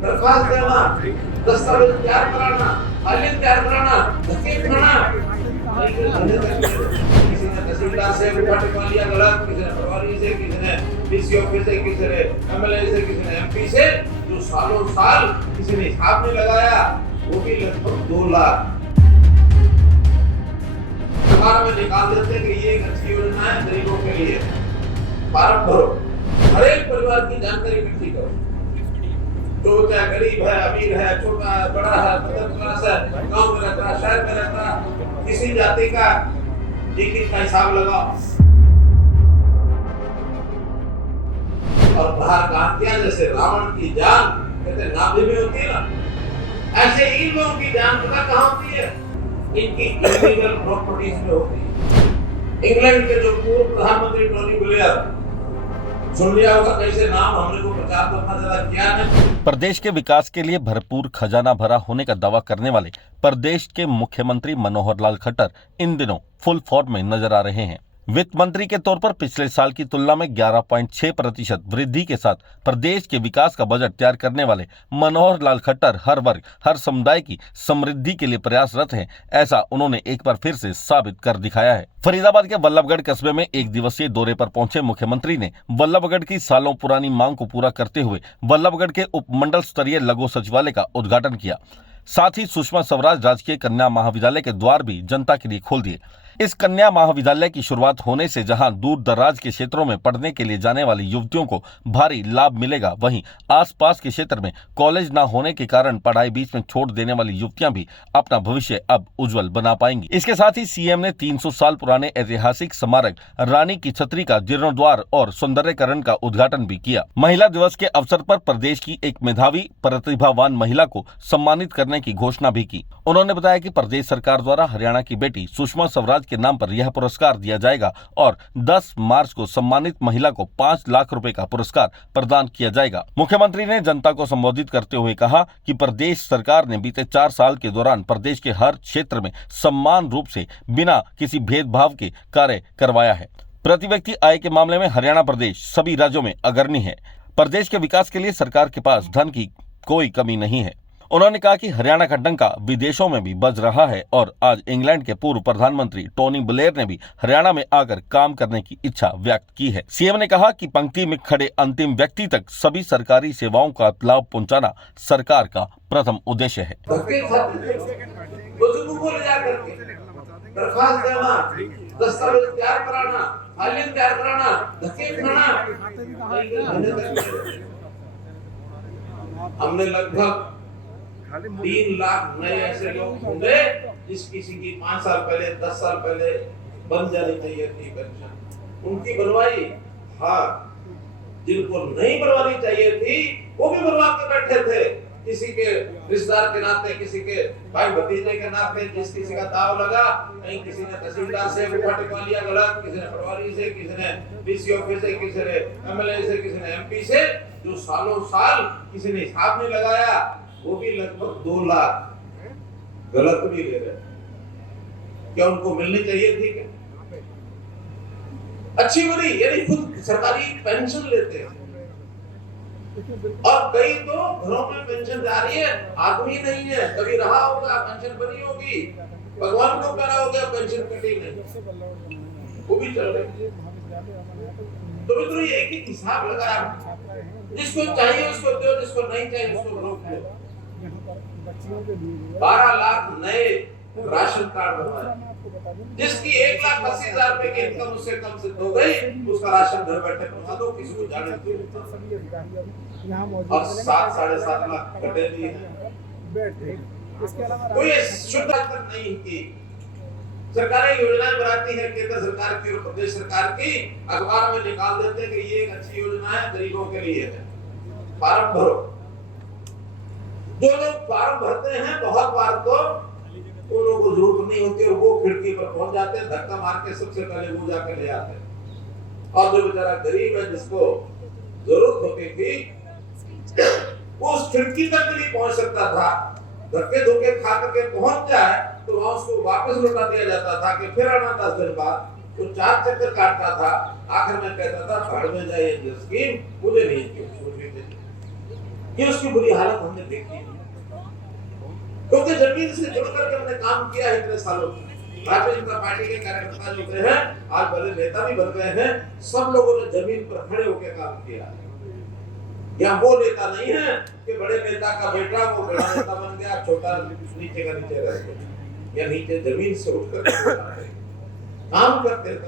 दरख्वास्त देना, दस्तावेज तैयार कराना, फाइलें तैयार कराना, धक्के खाना। किसी ने तहसीलदार से उठा टिकवा लिया गलत, किसी ने पटवारी से, किसी ने डीसी ऑफिस से, किसी ने एमएलए से, किसी ने एमपी से, जो सालों साल किसी ने हिसाब नहीं लगाया, वो भी लगभग 2 लाख सरकार में निकाल देते कि ये एक अच्छी योजना है गरीबों के लिए। फार्म भरो, हर एक परिवार की जानकारी इकट्ठी करो, जो चाहे गरीब है, अमीर है, छोटा है, बड़ा है, मध्यम क्लास है, गांव में रहता है, शहर में रहता है, किसी जाति का एक का हिसाब लगाओ। और बाहर गांठियां जैसे रावण की जान कहते नाभि में होती है ना, ऐसे इन लोगों की जान पता कहाँ होती है? इनकी इलीगल प्रॉपर्टीज में होती है। इंग्लैंड के जो पूर्व प्रधानमंत्री टोनी ब्लेयर, सुन लिया होगा कैसे नाम, हमने को प्रचार तो अपना ज्यादा किया नहीं। प्रदेश के विकास के लिए भरपूर खजाना भरा होने का दावा करने वाले प्रदेश के मुख्यमंत्री मनोहर लाल खट्टर इन दिनों फुल फॉर्म में नजर आ रहे हैं। वित्त मंत्री के तौर पर पिछले साल की तुलना में 11.6% वृद्धि के साथ प्रदेश के विकास का बजट तैयार करने वाले मनोहर लाल खट्टर हर वर्ग, हर समुदाय की समृद्धि के लिए प्रयासरत हैं, ऐसा उन्होंने एक बार फिर से साबित कर दिखाया है। फरीदाबाद के वल्लभगढ़ कस्बे में एक दिवसीय दौरे पर पहुंचे मुख्यमंत्री ने वल्लभगढ़ की सालों पुरानी मांग को पूरा करते हुए वल्लभगढ़ के उपमंडल स्तरीय लघु सचिवालय का उद्घाटन किया। साथ ही सुषमा स्वराज राजकीय कन्या महाविद्यालय के द्वार भी जनता के लिए खोल दिए। इस कन्या महाविद्यालय की शुरुआत होने से जहां दूर दराज के क्षेत्रों में पढ़ने के लिए जाने वाली युवतियों को भारी लाभ मिलेगा, वहीं आसपास के क्षेत्र में कॉलेज न होने के कारण पढ़ाई बीच में छोड़ देने वाली युवतियां भी अपना भविष्य अब उज्जवल बना पाएंगी। इसके साथ ही सीएम ने 300 साल पुराने ऐतिहासिक स्मारक रानी की छतरी का जीर्णोद्वार और सौंदर्यकरण का उद्घाटन भी किया। महिला दिवस के अवसर पर प्रदेश की एक मेधावी प्रतिभावान महिला को सम्मानित करने की घोषणा भी की। उन्होंने बताया कि प्रदेश सरकार द्वारा हरियाणा की बेटी सुषमा स्वराज के नाम पर यह पुरस्कार दिया जाएगा और 10 मार्च को सम्मानित महिला को 5 लाख रुपए का पुरस्कार प्रदान किया जाएगा। मुख्यमंत्री ने जनता को संबोधित करते हुए कहा कि प्रदेश सरकार ने बीते 4 साल के दौरान प्रदेश के हर क्षेत्र में समान रूप से बिना किसी भेदभाव के कार्य करवाया है। प्रति व्यक्ति आय के मामले में हरियाणा प्रदेश सभी राज्यों में अग्रणी है। प्रदेश के विकास के लिए सरकार के पास धन की कोई कमी नहीं है। उन्होंने कहा कि हरियाणा का डंका विदेशों में भी बज रहा है और आज इंग्लैंड के पूर्व प्रधानमंत्री टोनी ब्लेयर ने भी हरियाणा में आकर काम करने की इच्छा व्यक्त की है। सीएम ने कहा कि पंक्ति में खड़े अंतिम व्यक्ति तक सभी सरकारी सेवाओं का लाभ पहुंचाना सरकार का प्रथम उद्देश्य है। दस्तावेज तैयार कराना, फाइलें तैयार कराना, धक्के खाना। हमने लगभग 3 लाख नए ऐसे लोग होंगे जिस किसी की 5 साल पहले, 10 साल पहले बन जानी चाहिए थी पेंशन, उनकी बनवाई। हाँ, जिनको नहीं बनवानी चाहिए थी वो भी बनवा के बैठे थे, किसी के रिश्तेदार के नाते, किसी के भाई भतीजे के नाते। जिस किसी का दाव लगा, कहीं किसी ने तहसीलदार से उठा टिकवा लिया गलत, किसी ने पटवारी से, किसी ने डीसी ऑफिस से, किसी ने एमएलए से, किसी ने एमपी से, जो सालों साल किसी ने हिसाब नहीं लगाया, वो भी लगभग 2 लाख गलत भी ले रहे। क्या उनको मिलनी चाहिए थी? क्या अच्छी बुरी, यानी खुद सरकारी पेंशन लेते हैं और कई तो घरों में पेंशन जा रही है, आदमी नहीं है, कभी रहा होगा, पेंशन बनी होगी, भगवान को करा होगा, पेंशन कटी नहीं, वो भी चल रही। तो मित्रों, ये एक ही हिसाब लगाया, जिसको चाहिए उसको दो, जिसको नहीं चाहिए उसको रोक दो। 12 लाख नए राशन कार्ड बनवाए, जिसकी 1,80,000 रुपए की इनकम उससे कम से हो गई, उसका राशन घर बैठे बनवा दो, किसी को जाने दो। और 7-7.5 लाख कटे दिए। कोई शुद्ध नहीं की सरकारें योजनाएं बनाती है, केंद्र सरकार की और प्रदेश सरकार की, अखबार में निकाल देते हैं कि ये एक अच्छी योजना है गरीबों के लिए है। फार्म भरो। जो लोग फार्म भरते हैं बहुत बार तो उन लोगों को जरूरत नहीं होती और वो खिड़की पर पहुंच जाते हैं, धक्का मार के सबसे पहले वो जाकर ले आते हैं। और जो बेचारा गरीब है, जिसको जरूरत होती थी, वो उस खिड़की तक नहीं पहुंच सकता था, धक्के धोखे खा करके पहुंच जाए तो वहां उसको वापस लौटा दिया जाता था कि फिर आना 10 दिन बाद। तो 4 चक्कर काटता था, आखिर में कहता था भाड़ में जाए स्कीम, मुझे नहीं क्यों। ये उसकी बुरी हालत हमने देखी है। क्योंकि जमीन से जुड़ करके हमने काम किया है इतने सालों में। भारतीय जनता पार्टी के कार्यकर्ता जो होते हैं, आज बड़े नेता भी बन गए हैं, सब लोगों ने जमीन पर खड़े होकर काम किया है। या वो नेता नहीं है कि बड़े नेता का बेटा वो बड़ा नेता बन गया, छोटा नीचे का नीचे रह गया, या नीचे जमीन से उठकर काम करते हैं।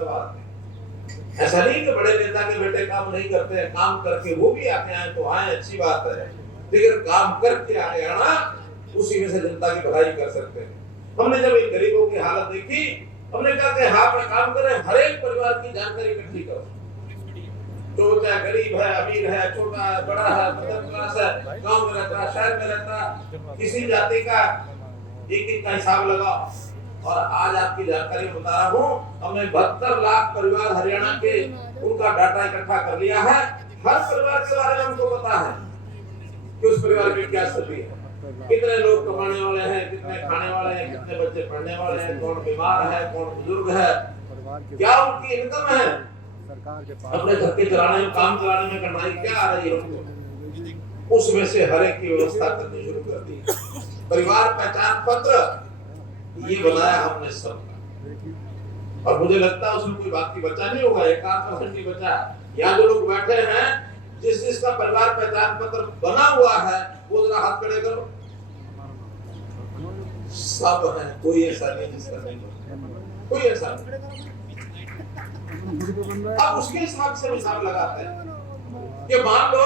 ऐसा नहीं कि बड़े नेता के बेटे काम नहीं करते हैं, काम करके वो भी आके आए तो आए, अच्छी बात है, लेकिन काम करके आगे आना, उसी में से जनता की भलाई कर सकते हैं। हमने जब इन गरीबों की हालत देखी, हमने कहा कि हाँ पर काम करें, हर एक परिवार की जानकारी इकट्ठी करो, जो चाहे गरीब है, अमीर है, छोटा है, बड़ा है, मध्यम क्लास है, गांव में रहता है, शहर में रहता है, किसी जाति का एक का हिसाब लगाओ। और आज आपकी जानकारी बता रहा हूँ, हमने 72 लाख परिवार हरियाणा के, उनका डाटा इकट्ठा कर लिया है। हर परिवार के बारे में हमको पता है कि उस परिवार की क्या स्थिति है, कितने लोग कमाने वाले हैं, कितने खाने वाले हैं, कितने बच्चे पढ़ने वाले हैं, कौन बीमार है, कौन बुजुर्ग है, क्या उनकी इनकम है, अपने घर के चलाने में, काम चलाने में कठिनाई क्या आ रही है उनको, उसमें से हर एक की व्यवस्था करनी शुरू कर दी। परिवार पहचान पत्र ये बनाया हमने सबका, और मुझे लगता है उसमें कोई बाकी बचा नहीं होगा, 1% ही बचा। यहाँ जो लोग बैठे हैं, जिसका परिवार पहचान पत्र बना हुआ है, वो जरा हाथ खड़े करो। सब है, कोई ऐसा नहीं जिसका नहीं, कोई ऐसा नहीं। अब उसके हिसाब से हिसाब लगाते हैं कि मान लो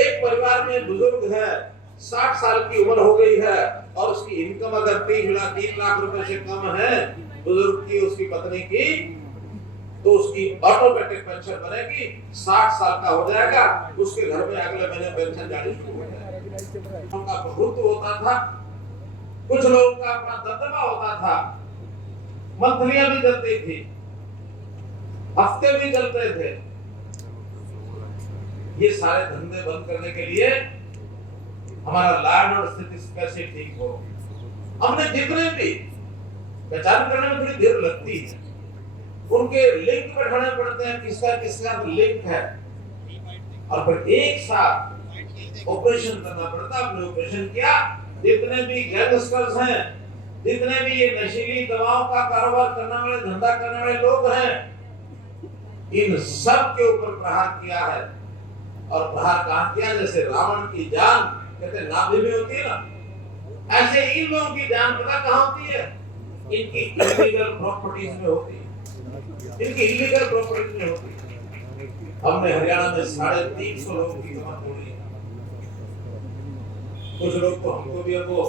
एक परिवार में बुजुर्ग है, 60 साल की उम्र हो गई है, और उसकी इनकम अगर 3 लाख रुपए से कम है बुजुर्ग की, उसकी पत्नी की, तो उसकी ऑटोमेटिक पेंशन बनेगी, 60 साल का हो जाएगा, उसके घर में अगले महीने पेंशन जानी शुरू हो जाएगी। उनका प्रभुत्व होता था, कुछ लोगों का अपना दबदबा होता था, मंथलियां भी चलती थी, हफ्ते भी चलते थे। ये सारे धंधे बंद करने के लिए हमारा लैंड और स्थिति कैसे ठीक हो, हमने जितने भी पहचान करने में थोड़ी देर लगती है, उनके लिंक बैठाने पड़ते हैं, किसका किसका लिंक है, और फिर एक साथ ऑपरेशन करना पड़ता है। हमने ऑपरेशन किया, जितने भी गैंगस्टर्स हैं, जितने भी ये नशीली दवाओं का कारोबार करने वाले, धंधा करने वाले लोग हैं, इन सब के ऊपर प्रहार किया है। और प्रहार कहाँ किया? जैसे रावण की जान कहते नाभि में होती है ना, ऐसे इन लोगों की जान पता कहाँ होती है? इनकी इलीगल प्रॉपर्टीज में होती है, इनकी इलीगल प्रॉपर्टीज में होती है। हमने हरियाणा में 350 लोगों की कमर तोड़ी है। कुछ लोग तो हमको भी वो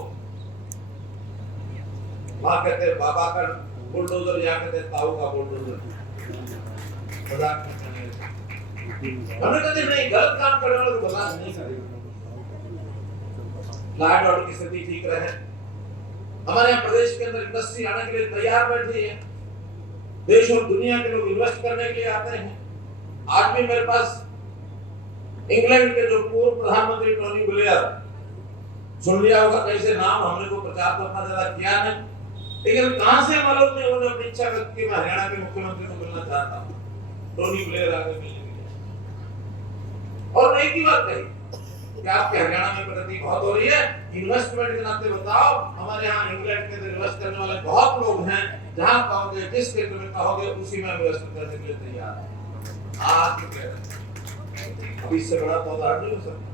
वहाँ कहते हैं बाबा का बुलडोजर, या कहते हैं ताऊ का बुलडोजर, मजाक हमने कहते नहीं, गलत काम करने वालों को बर्दाश्त नहीं करेंगे। लैंड ऑर्डर की स्थिति ठीक रहे, हमारे यहाँ प्रदेश के अंदर इंडस्ट्री आने के लिए तैयार बैठी है, देश और दुनिया के लोग इन्वेस्ट करने के लिए आते हैं। आज भी मेरे पास इंग्लैंड के जो पूर्व प्रधानमंत्री टोनी ब्लेयर, सुन लिया होगा कैसे नाम, हमने को प्रचार तो अपना ज्यादा किया नहीं, लेकिन कहां से मालूम नहीं, उन्होंने अपनी इच्छा व्यक्त की मैं हरियाणा के मुख्यमंत्री को मिलना चाहता हूँ, टोनी ब्लेयर आगे मिलने के लिए। और एक ही बात कही कि आपके हरियाणा में प्रगति बहुत हो रही है, इन्वेस्टमेंट के नाते बताओ, हमारे यहाँ इंग्लैंड के अंदर इन्वेस्ट करने वाले बहुत लोग हैं, जहां कहोगे, जिस क्षेत्र में कहोगे, उसी में इन्वेस्ट करने के लिए तैयार है। आज अभी इससे बड़ा पौधा नहीं हो सकता।